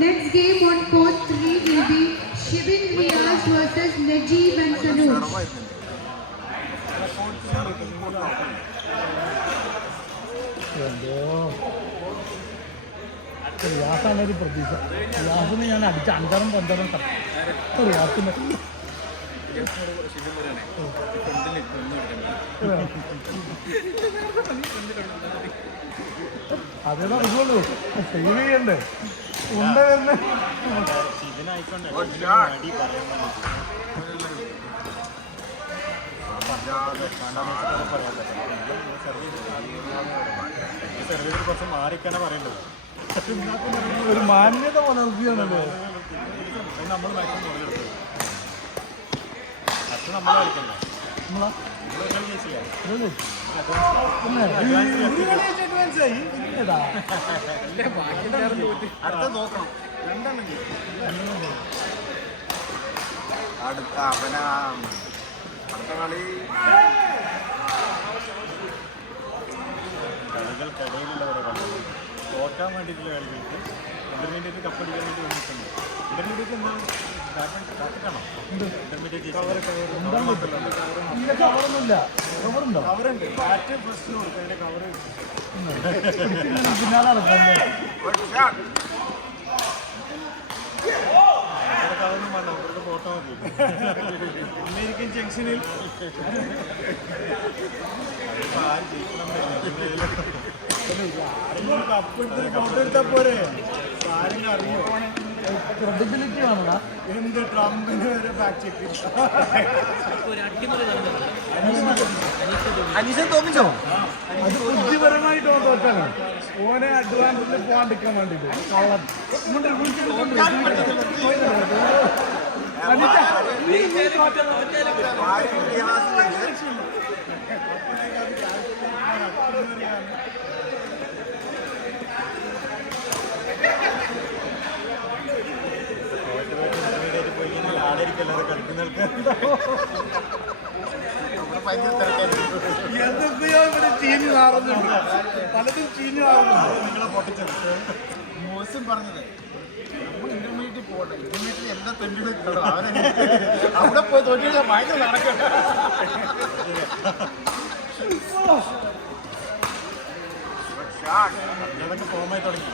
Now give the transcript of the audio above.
Next game on court 3 will be Shibin Riaz versus Najib and Sanuj. റിയാസാണ് ഒരു പ്രതീക്ഷ. റിയാസിന് ഞാൻ അടിച്ച 5-6 പന്തളം റിയാസിന് അതേ നടക്കുള്ളൂ. സെയിം ചെയ്യണ്ടേ ഉണ്ട് തന്നെ. കുറച്ച് മാറിക്കാണ് പറയേണ്ടത്. ഒരു മാന്യത പുലർത്തിയാണല്ലോ നമ്മൾ മാക്സിമം അച്ഛൻ നമ്മൾ കളിക്കണ്ട. അടുത്ത നോക്കണം. അടുത്ത കളി കളികൾക്കിടയിലുള്ളവരെ കളി തോക്കാൻ വേണ്ടിയിട്ടുള്ള കളികൾക്ക് ഇന്റർമീഡിയറ്റ് കപ്പടിക്കാൻ വേണ്ടി വന്നിട്ടുണ്ട്. ഇന്റർമീഡിയറ്റ് എന്താ കാത്തിട്ടാണോ? ഇന്റർമീഡിയറ്റ് കവറൊന്നുമില്ല. കവറുണ്ടോ? കവറുണ്ട്. ബാറ്റ് ഫസ്റ്റ് കൊടുക്കും. അതിന്റെ കവർ പിന്നാലെ നടക്കാല്ലേ. കവറൊന്നും വേണ്ട. ഇവർക്ക് ഫോട്ടോ മതി. അമേരിക്കൻ ജംഗ്ഷനിൽ കപ്പെടുത്തൊരു ഫോട്ടോ എടുത്താൽ പോരെ. ആരെങ്കിലും അറിയോ? ക്രെഡിബിലിറ്റി ആണോ? എന്ത് ട്രംപിന് വരെ ഫാക്ട് ചെക്ക്. അനീഷൻ തോന്നിച്ചോ? അത് ബുദ്ധിപരമായിട്ട് തോറ്റാണ്. ഓനെ അഡ്വാൻസിൽ പോകാണ്ടിരിക്കാൻ വേണ്ടിട്ട് കള്ളൻ എന്തൊക്കെയോ ഇവിടെ ചീഞ്ഞ് നാറുന്നുണ്ട്. പലതും ചീഞ്ഞ് നാറുന്നുണ്ട്. നിങ്ങളെ പൊട്ടിച്ചത് മോശം പറഞ്ഞത്. നമ്മൾ ഇന്റർമീഡിയറ്റ് പോകട്ടെ. ഇന്റർമീഡിയറ്റ് എന്താ തെണ്ടിടും അവരെ അവിടെ പോയി തോറ്റിട്ട് ഭയങ്കര നടക്കട്ടെ. അതൊക്കെ ഫോമായി തുടങ്ങി.